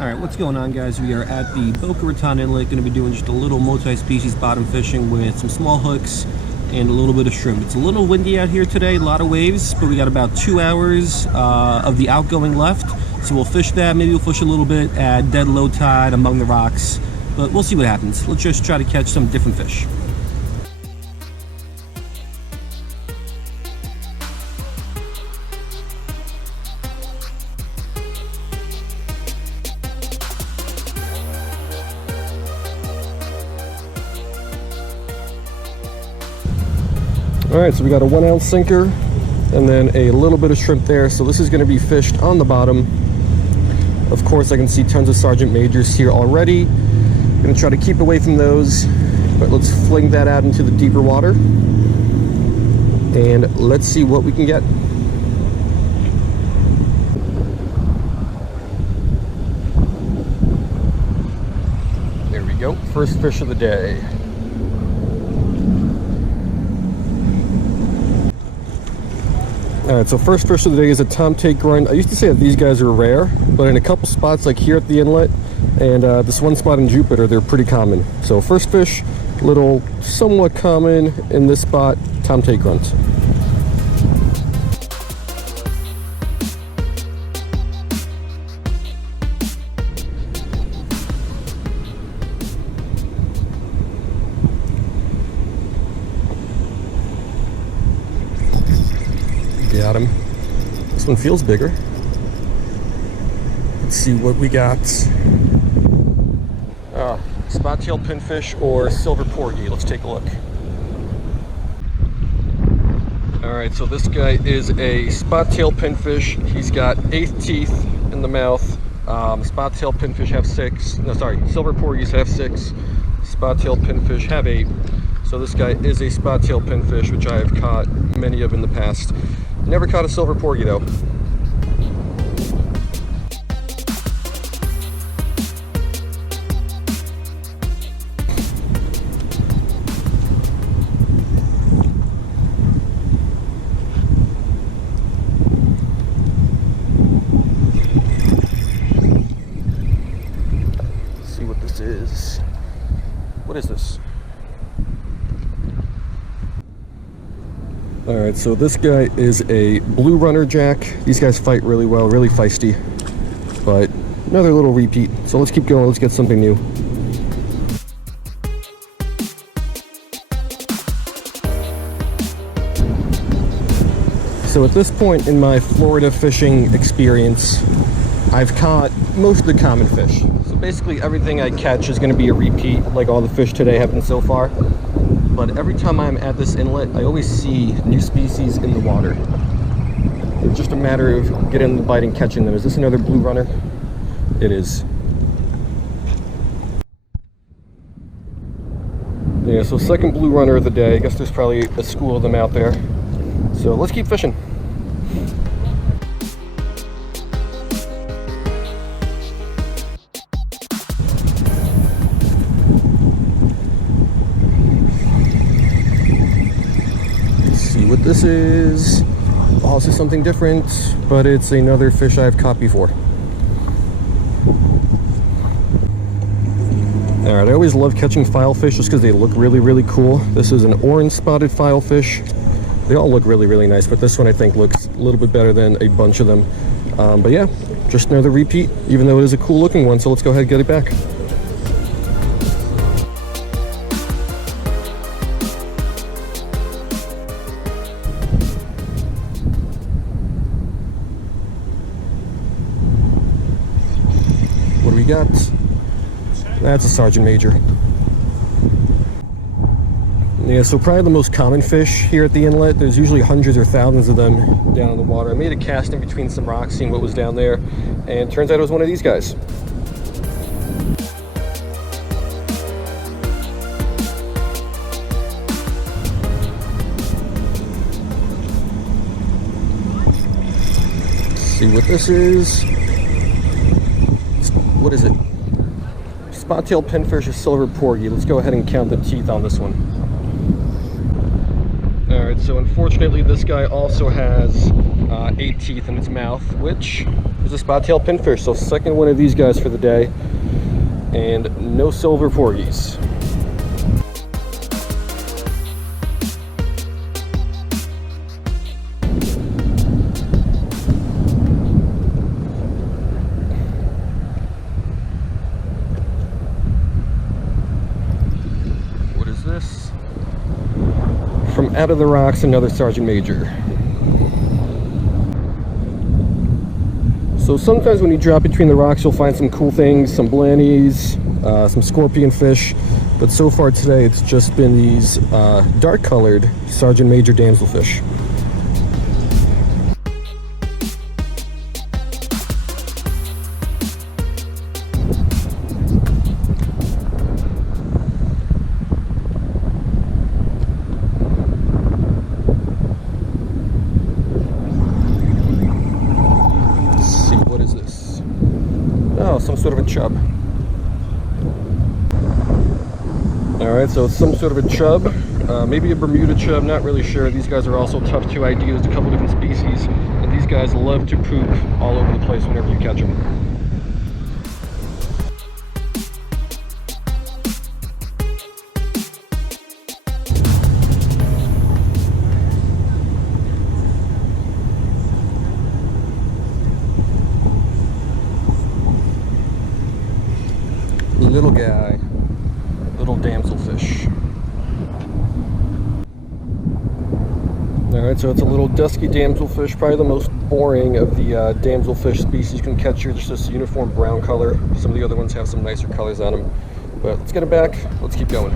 Alright, what's going on, guys? We are at the Boca Raton Inlet, going to be doing just a little multi-species bottom fishing with some small hooks and a little bit of shrimp. It's a little windy out here today, a lot of waves, but we got about 2 hours of the outgoing left, so we'll fish that. Maybe we'll fish a little bit at dead low tide among the rocks, but we'll see what happens. Let's just try to catch some different fish. Alright, so we got a 1 ounce sinker and then a little bit of shrimp there. So this is going to be fished on the bottom. Of course, I can see tons of Sergeant Majors here already. I'm going to try to keep away from those, but let's fling that out into the deeper water and let's see what we can get. There we go, first fish of the day. Alright, so first fish of the day is a tomtate grunt. I used to say that these guys are rare, but in a couple spots like here at the inlet and this one spot in Jupiter, they're pretty common. So first fish, little somewhat common in this spot, tomtate grunt. Got him. This one feels bigger. Let's see what we got. Spot-tailed pinfish or silver porgy. Let's take a look. Alright, so this guy is a spot-tailed pinfish. He's got 8 teeth in the mouth. Spot-tailed pinfish have 6. No, sorry, silver porgies have 6. Spot-tailed pinfish have 8. So this guy is a spot-tailed pinfish, which I have caught many of in the past. Never caught a silver porgy though. Let's see what this is. What is this? Alright, so this guy is a blue runner jack. These guys fight really well, really feisty. But another little repeat. So let's keep going, let's get something new. So at this point in my Florida fishing experience, I've caught most of the common fish. So basically everything I catch is going to be a repeat, like all the fish today have been so far. But every time I'm at this inlet, I always see new species in the water. It's just a matter of getting the bite and catching them. Is this another blue runner? It is. Yeah, so second blue runner of the day. I guess there's probably a school of them out there. So let's keep fishing. What this is, also something different, but it's another fish I've caught before. Alright, I always love catching filefish just because they look really cool. This is an orange spotted filefish. They all look really nice, but this one I think looks a little bit better than a bunch of them. But yeah, just another repeat, even though it is a cool looking one, so let's go ahead and get it back. What do we got? That's a Sergeant Major. Yeah, so probably the most common fish here at the inlet. There's usually hundreds or thousands of them down in the water. I made a cast in between some rocks, seeing what was down there, and it turns out it was one of these guys. Let's see what this is. What is it? Spot-tailed pinfish or silver porgy. Let's go ahead and count the teeth on this one. Alright, so unfortunately this guy also has 8 teeth in its mouth, which is a spot-tailed pinfish. So second one of these guys for the day, and no silver porgies. What is this? From out of the rocks, another Sergeant Major. So sometimes when you drop between the rocks, you'll find some cool things, some blennies, some scorpion fish. But so far today, it's just been these dark-colored Sergeant Major damselfish. Some sort of a chub. Alright, so it's some sort of a chub, maybe a Bermuda chub, not really sure. These guys are also tough to ID. There's a couple different species, and these guys love to poop all over the place whenever you catch them. Little guy, little damselfish. Alright, so it's a little dusky damselfish, probably the most boring of the damselfish species you can catch here. Just this uniform brown color. Some of the other ones have some nicer colors on them. But let's get it back, let's keep going.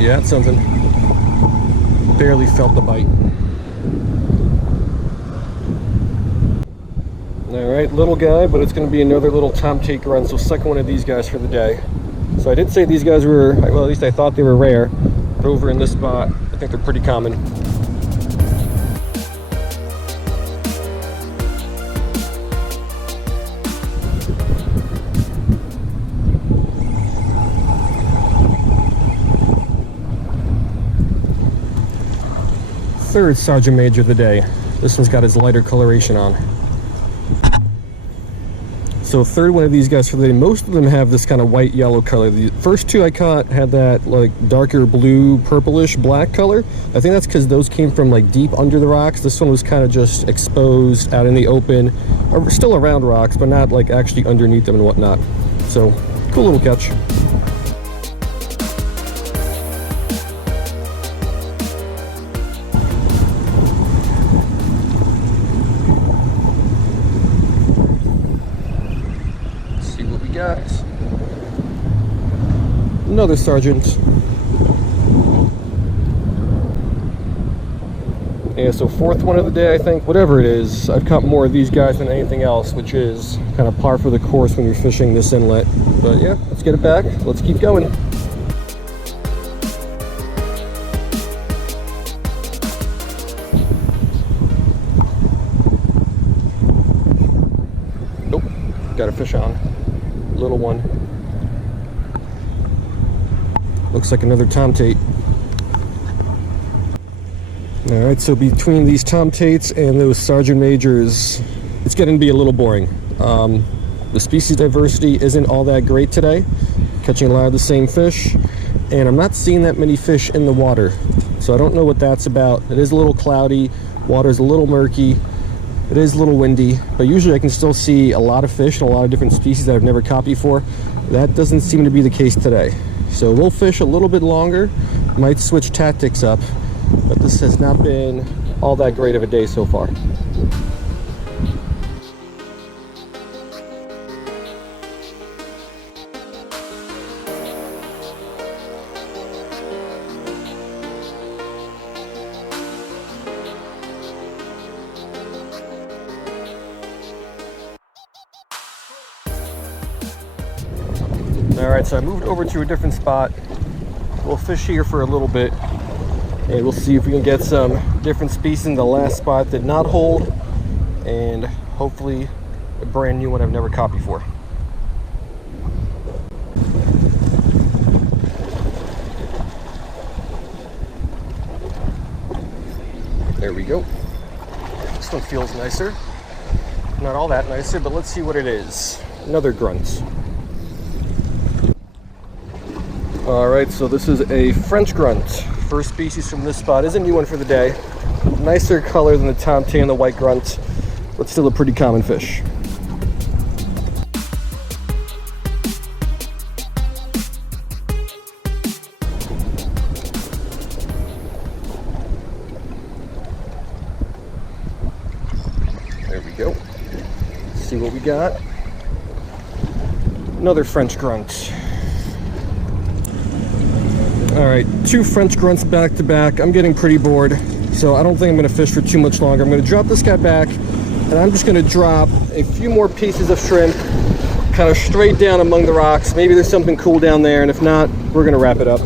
Yeah, it's something. Barely felt the bite. Alright, little guy, but it's going to be another little tomtate run, so second one of these guys for the day. So I did say these guys were, well, at least I thought they were rare, but over in this spot, I think they're pretty common. Third Sergeant Major of the day. This one's got his lighter coloration on. So third one of these guys for the day. Most of them have this kind of white yellow color. The first two I caught had that like darker blue, purplish, black color. I think that's because those came from like deep under the rocks. This one was kind of just exposed out in the open, or still around rocks, but not like actually underneath them and whatnot. So cool little catch. Another Sergeant. Yeah, so fourth one of the day, I think. Whatever it is, I've caught more of these guys than anything else, which is kind of par for the course when you're fishing this inlet. But yeah, let's get it back. Let's keep going. Nope, got a fish on. Little one. Looks like another tomtate. Alright, so between these tomtates and those Sergeant Majors, it's getting to be a little boring. The species diversity isn't all that great today. Catching a lot of the same fish, and I'm not seeing that many fish in the water. So I don't know what that's about. It is a little cloudy, water's a little murky, it is a little windy, but usually I can still see a lot of fish and a lot of different species that I've never caught before. That doesn't seem to be the case today. So we'll fish a little bit longer, might switch tactics up, but this has not been all that great of a day so far. Alright, so I moved over to a different spot. We'll fish here for a little bit, and we'll see if we can get some different species. The last spot did not hold, and hopefully a brand new one I've never caught before. There we go. This one feels nicer. Not all that nicer, but let's see what it is. Another grunt. Alright, so this is a French grunt. First species from this spot. Is a new one for the day. Nicer color than the tomtail and the white grunt, but still a pretty common fish. There we go. Let's see what we got. Another French grunt. Alright, 2 French grunts back to back. I'm getting pretty bored, so I don't think I'm going to fish for too much longer. I'm going to drop this guy back, and I'm just going to drop a few more pieces of shrimp kind of straight down among the rocks. Maybe there's something cool down there, and if not, we're going to wrap it up.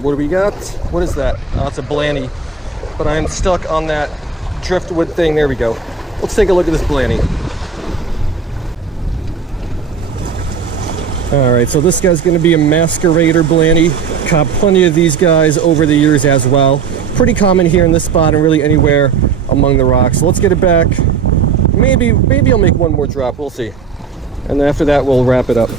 What do we got? What is that? Oh, it's a blanny. But I'm stuck on that driftwood thing. There we go. Let's take a look at this blanny. Alright, so this guy's going to be a masquerader blanny. Caught plenty of these guys over the years as well. Pretty common here in this spot and really anywhere among the rocks. So let's get it back. Maybe I'll make one more drop. We'll see. And then after that, we'll wrap it up.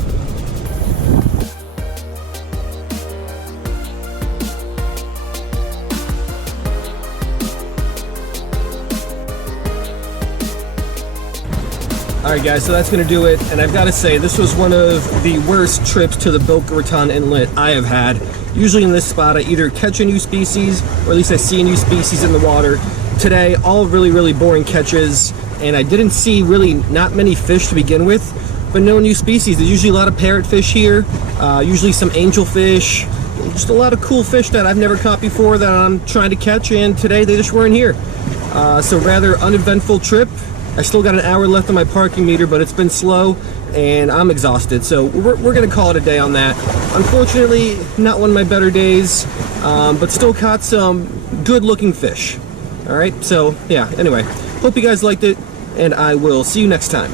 Alright guys, so that's going to do it, and I've got to say, this was one of the worst trips to the Boca Raton Inlet I have had. Usually in this spot, I either catch a new species, or at least I see a new species in the water. Today, all really boring catches, and I didn't see really not many fish to begin with, but no new species. There's usually a lot of parrotfish here, usually some angelfish, just a lot of cool fish that I've never caught before that I'm trying to catch, and today they just weren't here. So rather uneventful trip. I still got an hour left on my parking meter, but it's been slow and I'm exhausted, so we're gonna call it a day on that. Unfortunately, not one of my better days, but still caught some good looking fish. All right, so yeah, anyway, hope you guys liked it, and I will see you next time.